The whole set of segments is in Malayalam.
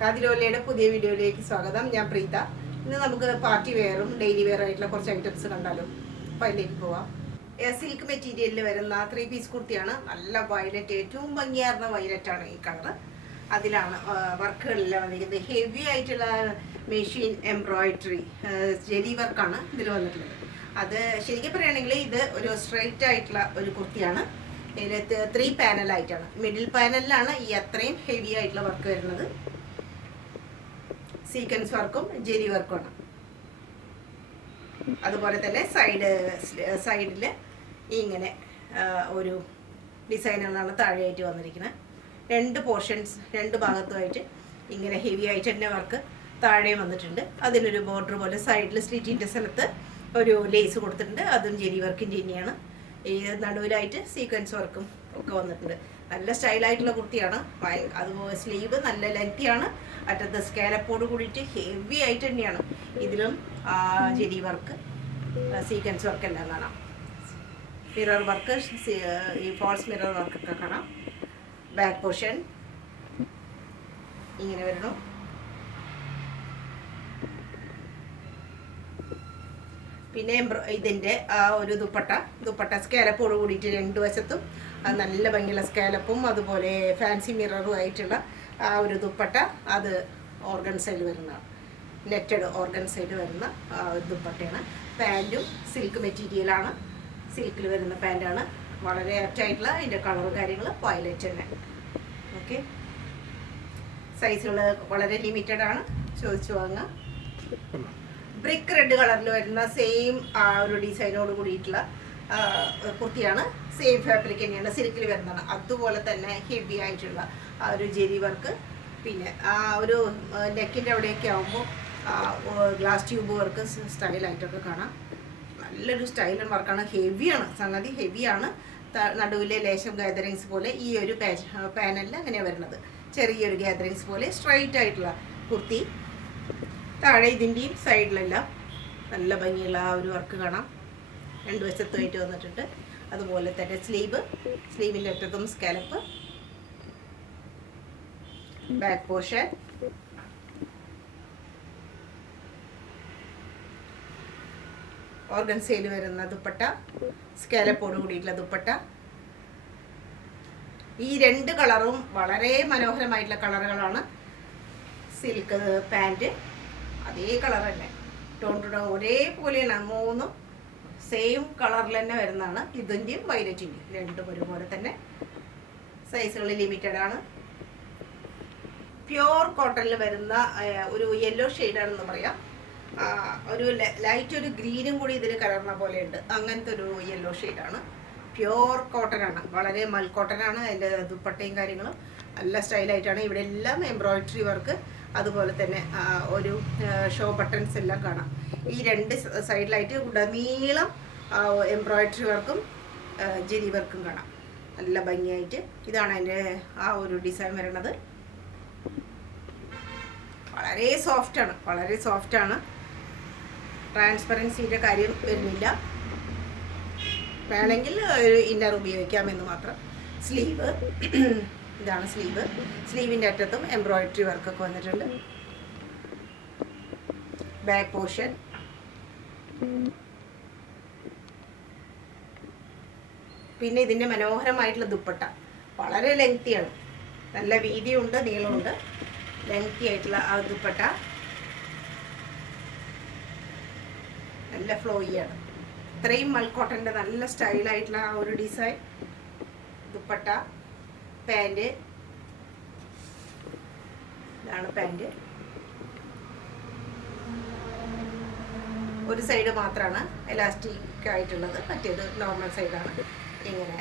കാതിരോലയുടെ പുതിയ വീഡിയോയിലേക്ക് സ്വാഗതം. ഞാൻ പ്രീത. ഇന്ന് നമുക്ക് പാർട്ടി വെയറും ഡെയിലി വെയർ ആയിട്ടുള്ള കുറച്ച് ഐറ്റംസ് കണ്ടാലോ. അപ്പം അതിലേക്ക് പോവാം. സിൽക്ക് മെറ്റീരിയലിൽ വരുന്ന 3 പീസ് കുർത്തിയാണ്. നല്ല വയലറ്റ്, ഏറ്റവും ഭംഗിയാർന്ന വയലറ്റാണ് ഈ കളർ. അതിലാണ് വർക്കുകളെല്ലാം വന്നിരിക്കുന്നത്. ഹെവി ആയിട്ടുള്ള മെഷീൻ എംബ്രോയിഡറി ജെരി വർക്കാണ് ഇതിൽ വന്നിട്ടുള്ളത്. അത് ശരിക്കും പറയുകയാണെങ്കിൽ ഇത് ഒരു സ്ട്രെയിറ്റ് ആയിട്ടുള്ള ഒരു കുർത്തിയാണ്. ഇതിൽ 3 പാനലായിട്ടാണ്. മിഡിൽ പാനലിലാണ് ഈ അത്രയും ഹെവി ആയിട്ടുള്ള വർക്ക് വരുന്നത്. സീക്വൻസ് വർക്കും ജെരി വർക്കുമാണ്. അതുപോലെ തന്നെ സൈഡിൽ ഇങ്ങനെ ഒരു ഡിസൈനുകളാണ് താഴെയായിട്ട് വന്നിരിക്കുന്നത്. 2 പോർഷൻസ് 2 ഭാഗത്തുമായിട്ട് ഇങ്ങനെ ഹെവി ആയിട്ട് തന്നെ വർക്ക് താഴെ വന്നിട്ടുണ്ട്. അതിനൊരു ബോർഡർ പോലെ സൈഡിൽ സ്ലിറ്റിൻ്റെ സ്ഥലത്ത് ഒരു ലേസ് കൊടുത്തിട്ടുണ്ട്. അതും ജെരി വർക്കിൻ്റെ തന്നെയാണ്. ഈ നടുവിലായിട്ട് സീക്വൻസ് വർക്കും ഒക്കെ വന്നിട്ടുണ്ട്. നല്ല സ്റ്റൈലായിട്ടുള്ള കുർത്തിയാണ്. അതുപോലെ സ്ലീവ് നല്ല ലെങ്തിയാണ്. അറ്റത്ത് സ്കാലപ്പോട് കൂടിയിട്ട് ഹെവി ആയിട്ട് തന്നെയാണ്. ഇതിലും ജെരി വർക്ക് സീക്വൻസ് വർക്ക് എല്ലാം കാണാം. മിറർ വർക്ക്, ഈ ഫാൾസ് മിറർ വർക്കൊക്കെ കാണാം. ബാക്ക് പോർഷൻ ഇങ്ങനെ വരണം. പിന്നെ ഇതിൻ്റെ ഒരു ദുപ്പട്ട സ്കാലപ്പോട് കൂടിയിട്ട് 2 വശത്തും നല്ല ഭംഗിയുള്ള സ്കാലപ്പും അതുപോലെ ഫാൻസി മിററും ആയിട്ടുള്ള ആ ഒരു ദുപ്പട്ട. അത് ഓർഗൻസയിൽ വരുന്നതാണ്. നെറ്റഡ് ഓർഗൻസയിൽ വരുന്ന ഒരു ദുപ്പട്ടയാണ്. പാൻറ്റും സിൽക്ക് മെറ്റീരിയലാണ്. സിൽക്കിൽ വരുന്ന പാൻറ്റാണ്. വളരെ ആപ്റ്റായിട്ടുള്ള അതിൻ്റെ കളറും കാര്യങ്ങൾ വയലറ്റ് തന്നെ. ഓക്കെ, സൈസുകൾ വളരെ ലിമിറ്റഡ് ആണ്. ചോദിച്ചു വാങ്ങാം. ബ്രിക്ക് റെഡ് കളറിൽ വരുന്ന സെയിം ആ ഒരു ഡിസൈനോട് കൂടിയിട്ടുള്ള കുർത്തിയാണ്. സെയിം ഫാബ്രിക് തന്നെയാണ്. സിൽക്കിൽ വരുന്നതാണ്. അതുപോലെ തന്നെ ഹെവി ആയിട്ടുള്ള ആ ഒരു ജെരി വർക്ക്. പിന്നെ ആ ഒരു നെക്കിൻ്റെ അവിടെയൊക്കെ ആകുമ്പോൾ ഗ്ലാസ് ട്യൂബ് വർക്ക് സ്റ്റൈലായിട്ടൊക്കെ കാണാം. നല്ലൊരു സ്റ്റൈലൻ വർക്കാണ്. ഹെവിയാണ്, സംഗതി ഹെവിയാണ്. നടുവിലെ ലേശം ഗാദറിങ്സ് പോലെ ഈ ഒരു പാനലിൽ അങ്ങനെയാണ് വരുന്നത്. ചെറിയൊരു ഗാദറിങ്സ് പോലെ സ്ട്രൈറ്റ് ആയിട്ടുള്ള കുർത്തി. താഴെ ഇതിൻ്റെയും സൈഡിലെല്ലാം നല്ല ഭംഗിയുള്ള ആ ഒരു വർക്ക് കാണാം. 2 വശത്തുമായിട്ട് വന്നിട്ടുണ്ട്. അതുപോലെ തന്നെ സ്ലീവിൻ്റെ അറ്റത്തും സ്കാലപ്പ്. ബാക്ക് പോർഷൻ ഓർഗൻസയിൽ വരുന്ന ദുപ്പട്ട, സ്കാലപ്പോട് കൂടിയിട്ടുള്ള ദുപ്പട്ട. ഈ 2 കളറും വളരെ മനോഹരമായിട്ടുള്ള കളറുകളാണ്. സിൽക്ക് പാൻറ്റ് അതേ കളർ തന്നെ, ടോൺ ടു ടോൺ ഒരേപോലെയാണ്. 3 സെയിം കളറിൽ തന്നെ വരുന്നതാണ്. ഇതിൻ്റെയും വയലറ്റിൻ്റെയും 2 ഒരുപോലെ തന്നെ. സൈസുകൾ ലിമിറ്റഡ് ആണ്. പ്യുവർ കോട്ടണിൽ വരുന്ന ഒരു യെല്ലോ ഷെയ്ഡാണെന്ന് പറയാം. ഒരു ലൈറ്റ് ഒരു ഗ്രീനും കൂടി ഇതിൽ കലർന്ന പോലെയുണ്ട്. അങ്ങനത്തെ ഒരു യെല്ലോ ഷെയ്ഡാണ്. പ്യുവർ കോട്ടനാണ്. വളരെ മൽ കോട്ടനാണ്. അതിൻ്റെ ദുപ്പട്ടയും കാര്യങ്ങളും നല്ല സ്റ്റൈലായിട്ടാണ്. ഇവിടെ എല്ലാം എംബ്രോയിഡറി വർക്ക്, അതുപോലെ തന്നെ ഒരു ഷോ ബട്ടൺസ് എല്ലാം കാണാം. ഈ 2 സൈഡിലായിട്ട് ഉടനീളം എംബ്രോയിഡറി വർക്കും ജെരി വർക്കും കാണാം. നല്ല ഭംഗിയായിട്ട്. ഇതാണ് അതിൻ്റെ ആ ഒരു ഡിസൈൻ വരുന്നത്. വളരെ സോഫ്റ്റാണ്. ട്രാൻസ്പെറൻസിയുടെ കാര്യം വരുന്നില്ല. വേണമെങ്കിൽ ഒരു ഇന്നർ ഉപയോഗിക്കാമെന്ന് മാത്രം. സ്ലീവ് ഇതാണ് സ്ലീവിൻ്റെ അറ്റത്തും എംബ്രോയിഡറി വർക്കൊക്കെ വന്നിട്ടുണ്ട്. ബാക്ക് പോർഷൻ പിന്നെ ഇതിൻ്റെ മനോഹരമായിട്ടുള്ള ദുപ്പട്ട. വളരെ ലെങ്തിയാണ്. നല്ല വീതിയുണ്ട്, നീളമുണ്ട്. ലെങ്തി ആയിട്ടുള്ള ആ ദുപ്പട്ട നല്ല ഫ്ലോയിയാണ്. ഇത്രയും മൽക്കോട്ടൻ്റെ നല്ല സ്റ്റൈലായിട്ടുള്ള ആ ഒരു ഡിസൈൻ. ദുപ്പട്ട, പാൻറ്റ് ഇതാണ് പാൻറ്റ്. ഒരു സൈഡ് മാത്രമാണ് എലാസ്റ്റിക് ആയിട്ടുള്ളത്, മറ്റേത് നോർമൽ സൈഡാണ്. ഇങ്ങനെ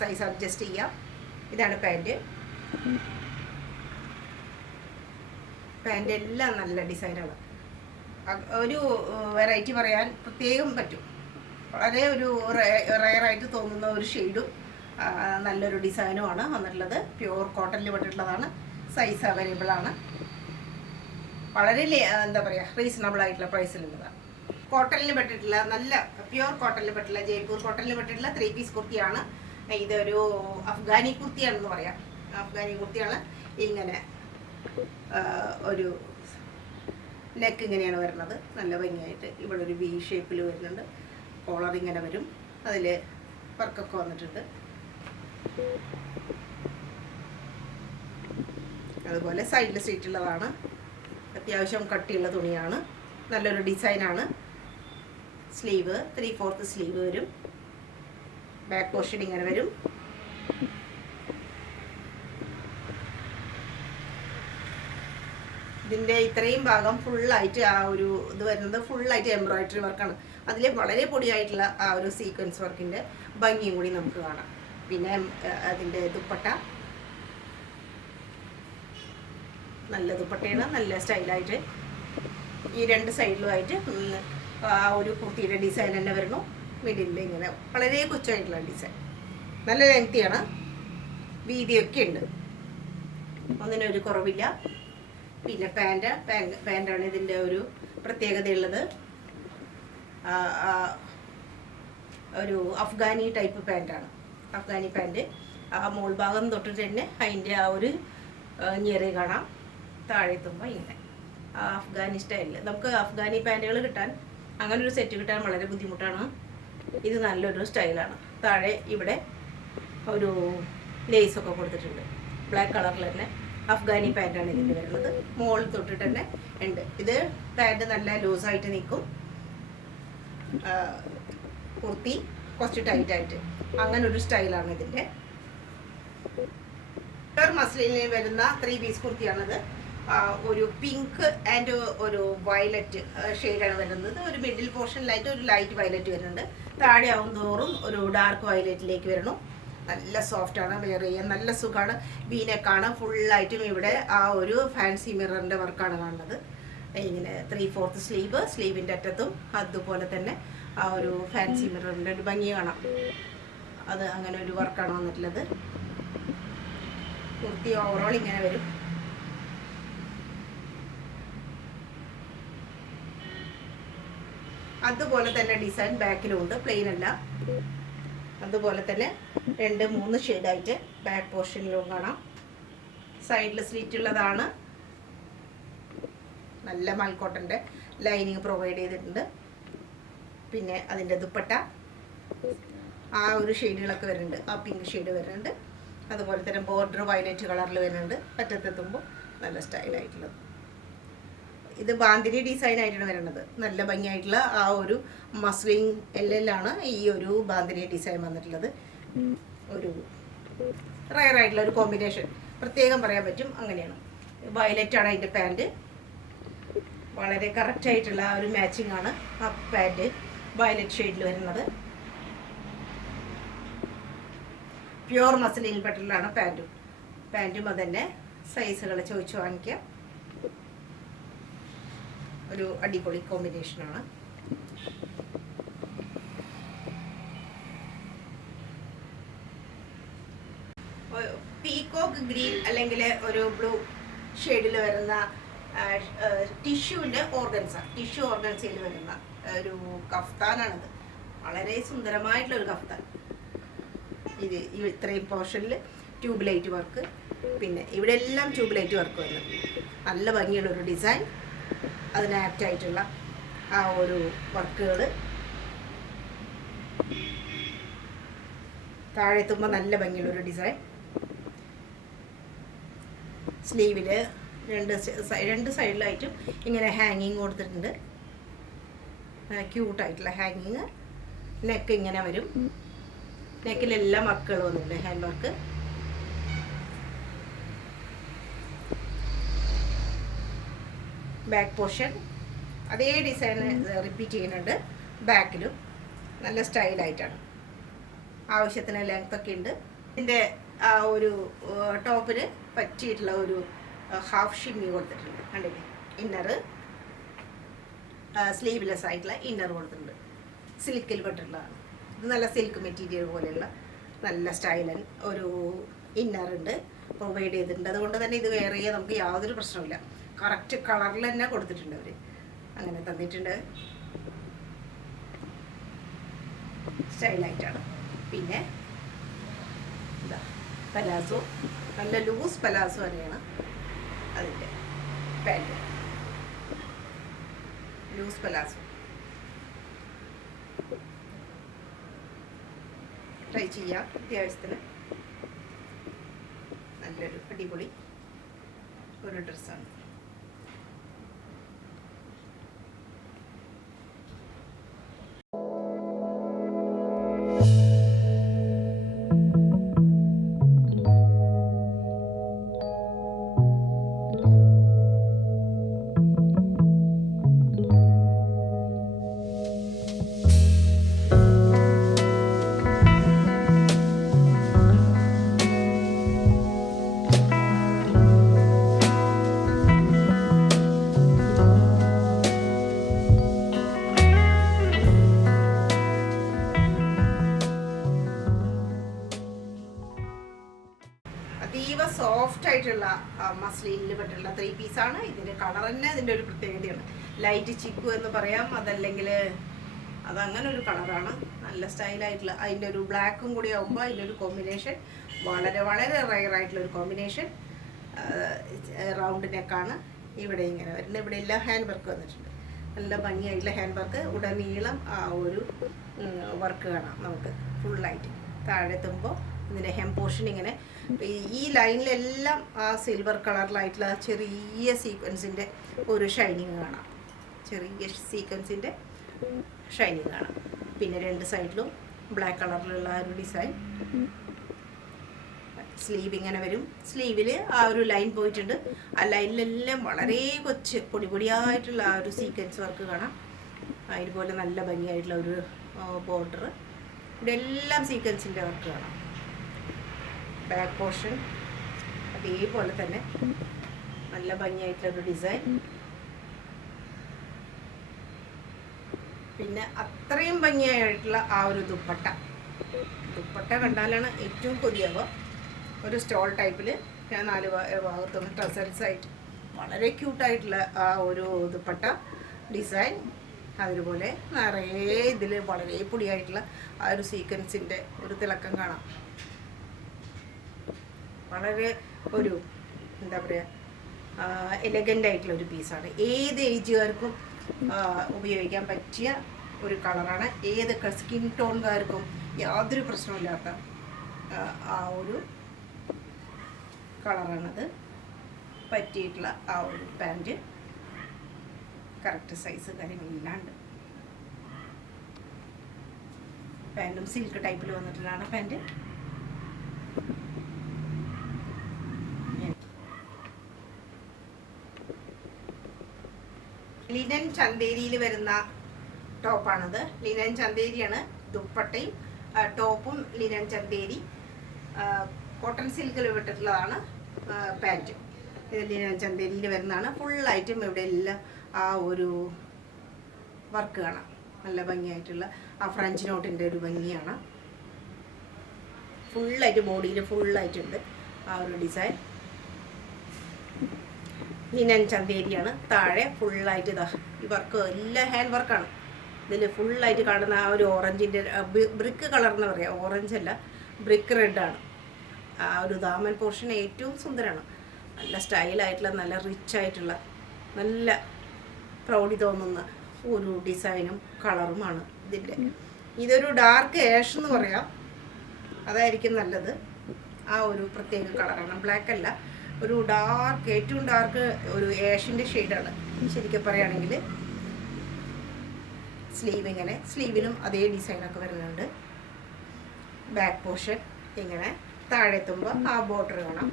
സൈസ് അഡ്ജസ്റ്റ് ചെയ്യാം. ഇതാണ് പാൻറ്റ്. പാൻറ്റ് എല്ലാം നല്ല ഡിസൈനാണ്. ഒരു വെറൈറ്റി പറയാൻ പ്രത്യേകം പറ്റും. വളരെ ഒരു റയറായിട്ട് തോന്നുന്ന ഒരു ഷെയ്ഡും നല്ലൊരു ഡിസൈനുമാണ് വന്നിട്ടുള്ളത്. പ്യുവർ കോട്ടണിൽ പെട്ടിട്ടുള്ളതാണ്. സൈസ് അവൈലബിൾ ആണ്. വളരെ എന്താ പറയുക, റീസണബിൾ ആയിട്ടുള്ള പ്രൈസിലുള്ളതാണ്. കോട്ടണിൽ പെട്ടിട്ടുള്ള നല്ല പ്യുവർ കോട്ടണിൽ പെട്ടിട്ടുള്ള ജയ്പൂർ കോട്ടണിൽ പെട്ടിട്ടുള്ള 3 പീസ് കുർത്തിയാണ്. ഇതൊരു അഫ്ഗാനി കുർത്തിയാണെന്ന് പറയാം. അഫ്ഗാനി കുർത്തിയാണ്. ഇങ്ങനെ ഒരു നെക്ക് ഇങ്ങനെയാണ് വരുന്നത്. നല്ല ഭംഗിയായിട്ട് ഇവിടെ ഒരു വി ഷേപ്പിൽ വരുന്നുണ്ട്. കോളർ ഇങ്ങനെ വരും. അതിൽ വർക്കൊക്കെ വന്നിട്ടുണ്ട്. അതുപോലെ സൈഡിൽ സീറ്റുള്ളതാണ്. അത്യാവശ്യം കട്ടിയുള്ള തുണിയാണ്. നല്ലൊരു ഡിസൈനാണ്. സ്ലീവ് 3/4 സ്ലീവ് വരും. ബാക്ക് പോർഷൻ ഇങ്ങനെ വരും. ഇതിൻ്റെ ഇത്രയും ഭാഗം ഫുള്ളായിട്ട് ആ ഒരു ഇത് വരുന്നത് ഫുള്ളായിട്ട് എംബ്രോയിഡറി വർക്കാണ്. അതിൽ വളരെ പൊടിയായിട്ടുള്ള ആ ഒരു സീക്വൻസ് വർക്കിൻ്റെ ഭംഗിയും കൂടി നമുക്ക് കാണാം. പിന്നെ അതിൻ്റെ ദുപ്പട്ട നല്ല ദുപ്പട്ടയാണ്. നല്ല സ്റ്റൈലായിട്ട് ഈ രണ്ട് സൈഡിലുമായിട്ട് ആ ഒരു കുർത്തിയുടെ ഡിസൈൻ തന്നെ വരുന്നു. മിഡിലിൽ ഇങ്ങനെ വളരെ കൊച്ചായിട്ടുള്ള ഡിസൈൻ. നല്ല ലെങ്തിയാണ്. വീതിയൊക്കെ ഉണ്ട്. ഒന്നിനൊരു കുറവില്ല. പിന്നെ പാൻറ്റാണ് ഇതിൻ്റെ ഒരു പ്രത്യേകതയുള്ളത്. ഒരു അഫ്ഗാനി ടൈപ്പ് പാൻറ്റാണ്. അഫ്ഗാനി പാൻറ്റ് ആ മോൾ ഭാഗം തൊട്ടിട്ട് തന്നെ അതിൻ്റെ ആ ഒരു ഞെറി കാണാം. താഴെത്തുമ്പോൾ ഇങ്ങനെ അഫ്ഗാനി സ്റ്റൈലിൽ നമുക്ക് അഫ്ഗാനി പാൻറ്റുകൾ കിട്ടാൻ, അങ്ങനെ ഒരു സെറ്റ് കിട്ടാൻ വളരെ ബുദ്ധിമുട്ടാണ്. ഇത് നല്ലൊരു സ്റ്റൈലാണ്. താഴെ ഇവിടെ ഒരു ലേസൊക്കെ കൊടുത്തിട്ടുണ്ട്. ബ്ലാക്ക് കളറിൽ തന്നെ അഫ്ഗാനി പാൻറ്റാണ് ഇതിൻ്റെ വരുന്നത്. മോളിൽ തൊട്ടിട്ട് തന്നെ ഉണ്ട്. ഇത് പാൻറ്റ് നല്ല ലൂസായിട്ട് നിൽക്കും. കുർത്തി കുറച്ച് ടൈറ്റായിട്ട്, അങ്ങനെ ഒരു സ്റ്റൈലാണ് ഇതിൻ്റെ. മസ്ലിനിൽ വരുന്ന 3 പീസ് കുർത്തിയാണിത്. ഒരു പിങ്ക് ആൻഡ് ഒരു വയലറ്റ് ഷെയ്ഡാണ് വരുന്നത്. ഒരു മിഡിൽ പോർഷനിലായിട്ട് ഒരു ലൈറ്റ് വയലറ്റ് വരുന്നുണ്ട്. താഴെ ആവും തോറും ഒരു ഡാർക്ക് വയലറ്റിലേക്ക് വരണം. നല്ല സോഫ്റ്റാണ്. വെയർ ചെയ്യാൻ നല്ല സുഖമാണ്. വീനെക്കാണ്. ഫുള്ളായിട്ടും ഇവിടെ ആ ഒരു ഫാൻസി മിററിൻ്റെ വർക്കാണ് കാണുന്നത്. ഇങ്ങനെ 3/4 സ്ലീവ്, സ്ലീവിൻ്റെ അറ്റത്തും അതുപോലെ തന്നെ ആ ഒരു ഫാൻസി മിററിൻ്റെ ഒരു ഭംഗി കാണാം. അത് അങ്ങനെ ഒരു വർക്കാണ് വന്നിട്ടുള്ളത്. കുർത്തി ഓവറോൾ ഇങ്ങനെ വരും. അതുപോലെ തന്നെ ഡിസൈൻ ബാക്കിലും ഉണ്ട്, പ്ലെയിൻ അല്ല. അതുപോലെ തന്നെ 2-3 ഷെയ്ഡായിട്ട് ബാക്ക് പോർഷനിലും കാണാം. സൈഡിൽ സ്ലിറ്റ് ഉള്ളതാണ്. നല്ല മൽക്കോട്ടൻ്റെ ലൈനിങ് പ്രൊവൈഡ് ചെയ്തിട്ടുണ്ട്. പിന്നെ അതിൻ്റെ ദുപ്പട്ട ആ ഒരു ഷെയ്ഡുകളൊക്കെ വരുന്നുണ്ട്. ആ പിങ്ക് ഷെയ്ഡ് വരുന്നുണ്ട്. അതുപോലെ തന്നെ ബോർഡർ വയലറ്റ് കളറിൽ വരുന്നുണ്ട്. അറ്റത്തെത്തുമ്പോൾ നല്ല സ്റ്റൈലായിട്ടുള്ളത്. ഇത് ബാന്തിനി ഡിസൈൻ ആയിട്ടാണ് വരുന്നത്. നല്ല ഭംഗിയായിട്ടുള്ള ആ ഒരു മസ്ലിൻ എല്ലിലാണ് ഈ ഒരു ബാന്തിനി ഡിസൈൻ വന്നിട്ടുള്ളത്. ഒരു റയർ ആയിട്ടുള്ള ഒരു കോമ്പിനേഷൻ പ്രത്യേകം പറയാൻ പറ്റും. അങ്ങനെയാണ്. വയലറ്റ് ആണ് അതിൻ്റെ പാൻറ്റ്. വളരെ കറക്റ്റായിട്ടുള്ള ഒരു മാച്ചിങ് ആണ് ആ പാൻറ്റ് വയലറ്റ് ഷെയ്ഡിൽ വരുന്നത്. പ്യുവർ മസ്ലിൻ പെട്ടലാണ് പാൻറ്റും അതന്നെ സൈസുകൾ ചോദിച്ചു വാങ്ങിക്കാം. ഒരു അടിപൊളി കോമ്പിനേഷനാണ്. പീകോക്ക് ഗ്രീൻ അല്ലെങ്കിൽ ഒരു ബ്ലൂ ഷെയ്ഡിൽ വരുന്ന ടിഷ്യൂവിൻ്റെ ടിഷ്യൂ ഓർഗൻസയിൽ വരുന്ന ഒരു കഫ്താനാണിത്. വളരെ സുന്ദരമായിട്ടുള്ളൊരു കഫ്താൻ. ഇത് ഇത്രയും പോർഷനിൽ ട്യൂബ് ലൈറ്റ് വർക്ക്, പിന്നെ ഇവിടെ എല്ലാം ട്യൂബ് ലൈറ്റ് വർക്ക് വരുന്നത്. നല്ല ഭംഗിയുള്ളൊരു ഡിസൈൻ. അതിന് ആപ്റ്റായിട്ടുള്ള ആ ഒരു വർക്കുകൾ. താഴെത്തുമ്പോൾ നല്ല ഭംഗിയുള്ളൊരു ഡിസൈൻ. സ്ലീവിൽ രണ്ട് സൈഡിലായിട്ടും ഇങ്ങനെ ഹാങ്ങിങ് കൊടുത്തിട്ടുണ്ട്. ക്യൂട്ടായിട്ടുള്ള ഹാങ്ങിങ്. നെക്ക് ഇങ്ങനെ വരും. നെക്കിലെല്ലാം വർക്കുകൾ വന്നിട്ടുണ്ട്. Hand work. ബാക്ക് പോർഷൻ അതേ ഡിസൈൻ റിപ്പീറ്റ് ചെയ്യുന്നുണ്ട്. ബാക്കിലും നല്ല സ്റ്റൈലായിട്ടാണ്. ആവശ്യത്തിന് ലെങ്ത് ഒക്കെ ഉണ്ട്. ഇതിൻ്റെ ആ ഒരു ടോപ്പിന് പറ്റിയിട്ടുള്ള ഒരു ഹാഫ് ഷിമ്മി കൊടുത്തിട്ടുണ്ട്. കണ്ടില്ലേ? ഇന്നറ് സ്ലീവ്ലെസ് ആയിട്ടുള്ള ഇന്നർ കൊടുത്തിട്ടുണ്ട്. സിൽക്കിൽ പെട്ടിട്ടുള്ളതാണ്. ഇത് നല്ല സിൽക്ക് മെറ്റീരിയൽ പോലെയുള്ള നല്ല സ്റ്റൈലൻ ഒരു ഇന്നറുണ്ട് പ്രൊവൈഡ് ചെയ്തിട്ടുണ്ട്. അതുകൊണ്ട് തന്നെ ഇത് വെയർ ചെയ്യാൻ നമുക്ക് യാതൊരു പ്രശ്നമില്ല. കറക്റ്റ് കളറിൽ തന്നെ കൊടുത്തിട്ടുണ്ട് അവർ. അങ്ങനെ തന്നിട്ടുണ്ട്. സ്റ്റൈലായിട്ടാണ്. പിന്നെ ഇതാ പലാസോ, നല്ല ലൂസ് പലാസോ തന്നെയാണ് അതിൻ്റെ. Pant, loose palazzo. ട്രൈ ചെയ്യാം. അത്യാവശ്യത്തിന് നല്ലൊരു അടിപൊളി ഒരു ഡ്രസ്സാണ്. അതീവ സോഫ്റ്റ് ആയിട്ടുള്ള മസ്ലിനിൽ പെട്ടുള്ള 3 പീസാണ്. ഇതിൻ്റെ കളർ തന്നെ ഇതിൻ്റെ ഒരു പ്രത്യേകതയാണ്. ലൈറ്റ് ചിക്കു എന്ന് പറയാം, അതല്ലെങ്കിൽ അതങ്ങനെ ഒരു കളറാണ്. നല്ല സ്റ്റൈലായിട്ടുള്ള അതിൻ്റെ ഒരു ബ്ലാക്കും കൂടി ആകുമ്പോൾ അതിൻ്റെ ഒരു കോമ്പിനേഷൻ വളരെ വളരെ റയറായിട്ടുള്ളൊരു കോമ്പിനേഷൻ. റൗണ്ട് നെക്കാണ് ഇവിടെ ഇങ്ങനെ വരുന്നത്. ഇവിടെ എല്ലാം ഹാൻഡ് വർക്ക് വന്നിട്ടുണ്ട്. നല്ല ഭംഗിയായിട്ടുള്ള ഹാൻഡ് വർക്ക്. ഉടനീളം ആ ഒരു വർക്ക് കാണാം നമുക്ക് ഫുള്ളായിട്ട്. താഴെത്തുമ്പോൾ ഇതിൻ്റെ ഹെം പോർഷൻ ഇങ്ങനെ ഈ ലൈനിലെല്ലാം ആ സിൽവർ കളറിലായിട്ടുള്ള ചെറിയ സീക്വൻസിൻ്റെ ഒരു ഷൈനിങ് കാണാം. ചെറിയ സീക്വൻസിൻ്റെ ഷൈനിങ് കാണാം. പിന്നെ 2 സൈഡിലും ബ്ലാക്ക് കളറിലുള്ള ഒരു ഡിസൈൻ. സ്ലീവ് ഇങ്ങനെ വരും. സ്ലീവിൽ ആ ഒരു ലൈൻ പോയിട്ടുണ്ട്. ആ ലൈനിലെല്ലാം വളരെ കൊച്ച് പൊടിയായിട്ടുള്ള ആ ഒരു സീക്വൻസ് വർക്ക് കാണാം. അതുപോലെ നല്ല ഭംഗിയായിട്ടുള്ള ഒരു ബോർഡർ. ഇവിടെ എല്ലാം സീക്വൻസിൻ്റെ വർക്ക് കാണാം. ബാക്ക് പോർഷൻ അതേപോലെ തന്നെ നല്ല ഭംഗിയായിട്ടുള്ളൊരു ഡിസൈൻ. പിന്നെ അത്രയും ഭംഗിയായിട്ടുള്ള ആ ഒരു ദുപ്പട്ട കണ്ടാലാണ് ഏറ്റവും കൊതിയാവുക. ഒരു സ്റ്റോൾ ടൈപ്പിൽ 4 ഭാഗത്തും ട്രസൽസായിട്ട് വളരെ ക്യൂട്ടായിട്ടുള്ള ആ ഒരു ദുപ്പട്ട ഡിസൈൻ. അതുപോലെ നിറയെ ഇതിൽ വളരെ പൊടിയായിട്ടുള്ള ആ ഒരു സീക്വൻസിൻ്റെ ഒരു തിളക്കം കാണാം. വളരെ ഒരു എന്താ പറയുക എലഗൻ്റ് ആയിട്ടുള്ള ഒരു പീസാണ്. ഏത് ഏജുകാർക്കും ഉപയോഗിക്കാൻ പറ്റിയ ഒരു കളറാണ്. ഏത് സ്കിൻ ടോൺകാർക്കും യാതൊരു പ്രശ്നമില്ലാത്ത ആ ഒരു കളറാണത്. പറ്റിയിട്ടുള്ള ആ ഒരു പാൻറ് കറക്റ്റ് സൈസ് കാര്യങ്ങളെല്ലാം ഉണ്ട്. പാൻറ്റും സിൽക്ക് ടൈപ്പിൽ വന്നിട്ടുള്ളതാണ് പാൻറ്. ലിനൻ ചന്തേരിയിൽ വരുന്ന ടോപ്പാണത്. ലിനൻ ചന്തേരിയാണ്. ദുപ്പട്ടയും ടോപ്പും ലിനൻ ചന്തേരി കോട്ടൺ സിൽക്കിൽ വിട്ടിട്ടുള്ളതാണ് പാൻറ്റ്. ഇത് ലിനൻ ചന്തേരിയിൽ വരുന്നതാണ്. ഫുള്ളായിട്ടും ഇവിടെ എല്ലാം ആ ഒരു വർക്ക് കാണാം. നല്ല ഭംഗിയായിട്ടുള്ള ആ ഫ്രഞ്ച് നോട്ടിൻ്റെ ഒരു ഭംഗിയാണ്. ഫുള്ളായിട്ട് ബോഡിയിൽ ഫുള്ളായിട്ടുണ്ട് ആ ഒരു ഡിസൈൻ. ലിനൻ ചന്തേരിയാണ്. താഴെ ഫുള്ളായിട്ട് ഇതാ ഈ വർക്ക് എല്ലാം ഹാൻഡ് വർക്കാണ്. ഇതിൽ ഫുള്ളായിട്ട് കാണുന്ന ആ ഒരു ഓറഞ്ചിൻ്റെ ബ്രിക്ക് കളർ എന്ന് പറയാം. ഓറഞ്ച് അല്ല, ബ്രിക്ക് റെഡാണ്. ആ ഒരു ദാമൻ പോർഷൻ ഏറ്റവും സുന്ദരമാണ്. നല്ല സ്റ്റൈലായിട്ടുള്ള നല്ല റിച്ച് ആയിട്ടുള്ള നല്ല പ്രൗഢി തോന്നുന്ന ഒരു ഡിസൈനും കളറുമാണ് ഇതിൻ്റെ. ഇതൊരു ഡാർക്ക് ആഷ് എന്ന് പറയാം, അതായിരിക്കും നല്ലത്. ആ ഒരു പ്രത്യേക കളറാണ്. ബ്ലാക്ക് അല്ല, ഒരു ഡാർക്ക്, ഏറ്റവും ഡാർക്ക് ഒരു ആഷിൻ്റെ ഷെയ്ഡാണ് ശരിക്കും പറയുകയാണെങ്കിൽ. സ്ലീവ് ഇങ്ങനെ, സ്ലീവിലും അതേ ഡിസൈനൊക്കെ വരുന്നുണ്ട്. ബാക്ക് പോർഷൻ ഇങ്ങനെ താഴെത്തുമ്പോൾ ആ ബോർഡർ കാണാം.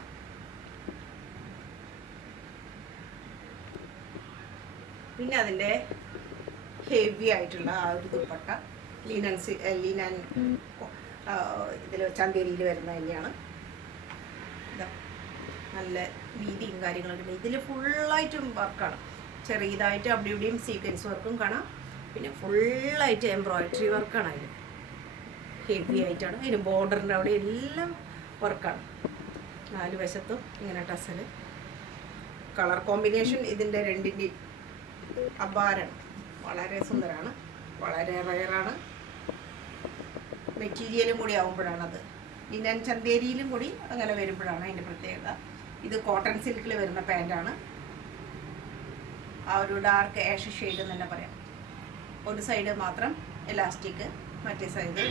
പിന്നെ അതിൻ്റെ ഹെവി ആയിട്ടുള്ള ആ ഒരു ദുപ്പട്ട ലിനൻ ഇതിൽ ചന്തേരിയിൽ വരുന്ന തന്നെയാണ്. നല്ല വീതിയും കാര്യങ്ങളൊക്കെ ഉണ്ട്. ഇതിൽ ഫുള്ളായിട്ടും വർക്കാണ്. ചെറിയതായിട്ട് അവിടെ ഇവിടെയും സീക്വൻസ് വർക്കും കാണാം. പിന്നെ ഫുള്ളായിട്ട് എംബ്രോയിഡറി വർക്കാണ്. അതിൽ ഹെവി ആയിട്ടാണ്. അതിന് ബോർഡറിൻ്റെ അവിടെ എല്ലാം വർക്കാണ്. 4 വശത്തും ഇങ്ങനെ ടസൽ. കളർ കോമ്പിനേഷൻ ഇതിൻ്റെ രണ്ടിൻ്റെയും അപാരമാണ്. വളരെ സുന്ദരമാണ്. വളരെ റയറാണ്. മെറ്റീരിയലും കൂടി ആകുമ്പോഴാണത്. ലിനൻ ചന്തേരിയിലും കൂടി അങ്ങനെ വരുമ്പോഴാണ് അതിൻ്റെ പ്രത്യേകത. ഇത് കോട്ടൺ സിൽക്കിൽ വരുന്ന പാൻറ്റാണ്. ആ ഒരു ഡാർക്ക് ആഷ് ഷെയ്ഡ് എന്ന് തന്നെ പറയാം. ഒരു സൈഡ് മാത്രം എലാസ്റ്റിക്, മറ്റേ സൈഡ്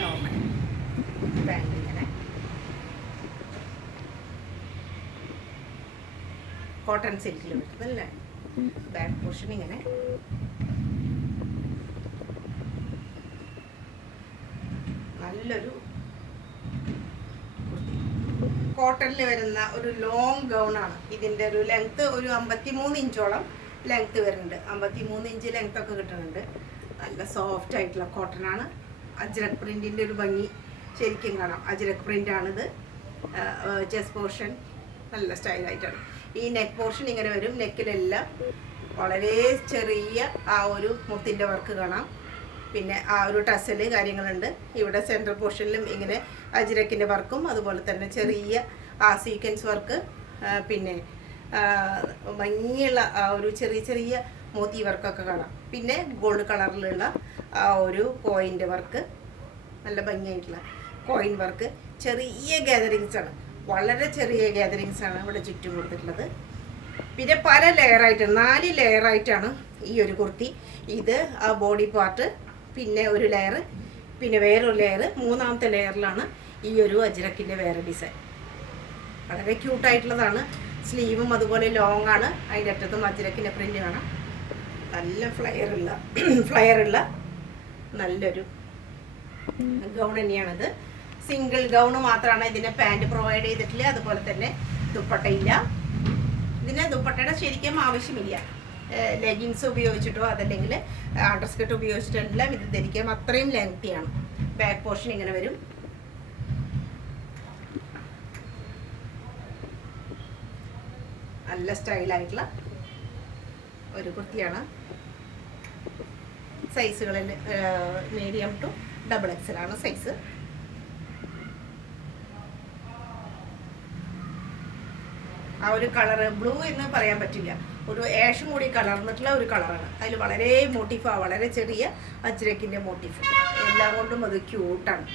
നോർമൽ. പാൻറ് ഇങ്ങനെ കോട്ടൺ സിൽക്കിൽ വരുന്നതല്ലേ. ബാക്ക് പോർഷൻ ഇങ്ങനെ നല്ലൊരു കോട്ടണിൽ വരുന്ന ഒരു ലോങ് ഗൗണാണ്. ഇതിൻ്റെ ഒരു ലെങ്ത്ത് ഒരു 53 ഇഞ്ചോളം ലെങ്ത്ത് വരുന്നുണ്ട്. 53 ഇഞ്ച് ലെങ്ത്ത് ഒക്കെ കിട്ടുന്നുണ്ട്. നല്ല സോഫ്റ്റ് ആയിട്ടുള്ള കോട്ടനാണ്. അജ്രക് പ്രിൻറ്റിൻ്റെ ഒരു ഭംഗി ശരിക്കും കാണാം. അജ്രക് പ്രിൻ്റാണിത്. ചെസ്റ്റ് പോർഷൻ നല്ല സ്റ്റൈലായിട്ടാണ്. ഈ നെക്ക് പോർഷൻ ഇങ്ങനെ വരും. നെക്കിലെല്ലാം വളരെ ചെറിയ ആ ഒരു മുത്തിൻ്റെ വർക്ക് കാണാം. പിന്നെ ആ ഒരു ടസല് കാര്യങ്ങളുണ്ട്. ഇവിടെ സെൻട്രൽ പോർഷനിലും ഇങ്ങനെ അജ്രക്കിൻ്റെ വർക്കും അതുപോലെ തന്നെ ചെറിയ ആ സീക്വൻസ് വർക്ക്, പിന്നെ ഭംഗിയുള്ള ആ ഒരു ചെറിയ ചെറിയ മോത്തി വർക്കൊക്കെ കാണാം. പിന്നെ ഗോൾഡ് കളറിലുള്ള ആ ഒരു കോയിൻ്റെ വർക്ക്, നല്ല ഭംഗിയായിട്ടുള്ള കോയിൻ വർക്ക്. ചെറിയ ഗാദറിങ്സ് ആണ്, വളരെ ചെറിയ ഗാദറിങ്സ് ആണ് ഇവിടെ ചുറ്റും കൊടുത്തിട്ടുള്ളത്. പിന്നെ പല ലെയറായിട്ടാണ്, 4 ലെയറായിട്ടാണ് ഈ ഒരു കുർത്തി. ഇത് ആ ബോഡി പാർട്ട്, പിന്നെ ഒരു ലെയർ, പിന്നെ വേറൊരു ലെയർ, 3ാമത്തെ ലെയറിലാണ് ഈ ഒരു അജ്രക്കിൻ്റെ വേറെ ഡിസൈൻ. വളരെ ക്യൂട്ടായിട്ടുള്ളതാണ്. സ്ലീവും അതുപോലെ ലോങ് ആണ്. അതിൻ്റെ അറ്റത്തും അജ്രക്കിൻ്റെ പ്രിൻ്റ് കാണാം. നല്ല ഫ്ലയറുള്ള നല്ലൊരു ഗൗൺ തന്നെയാണിത്. സിംഗിൾ ഗൗണ് മാത്രമാണ് ഇതിന് പാൻറ് പ്രൊവൈഡ് ചെയ്തിട്ടില്ല. അതുപോലെ തന്നെ ദുപ്പട്ടയില്ല. ഇതിന് ദുപ്പട്ടയുടെ ശരിക്കും ആവശ്യമില്ല. ലെഗിൻസ് ഉപയോഗിച്ചിട്ടോ അതല്ലെങ്കിൽ അണ്ടർസ്കർട്ട് ഉപയോഗിച്ചിട്ടെല്ലാം ഇത് ധരിക്കാം. അത്രയും ലെങ്തിയാണ്. ബാക്ക് പോർഷൻ ഇങ്ങനെ വരും. നല്ല സ്റ്റൈലായിട്ടുള്ള ഒരു കുർത്തിയാണ്. സൈസുകളിൽ മീഡിയം ടു XXL ആണ് സൈസ്. ആ ഒരു കളറ് ബ്ലൂ എന്ന് പറയാൻ പറ്റില്ല, ഒരു ആഷും കൂടി കലർന്നിട്ടുള്ള ഒരു കളറാണ്. അതിൽ വളരെ മോട്ടീഫാണ്, വളരെ ചെറിയ അജ്രക്കിൻ്റെ മോട്ടീഫ്. എല്ലാം കൊണ്ടും അത് ക്യൂട്ടാണ്.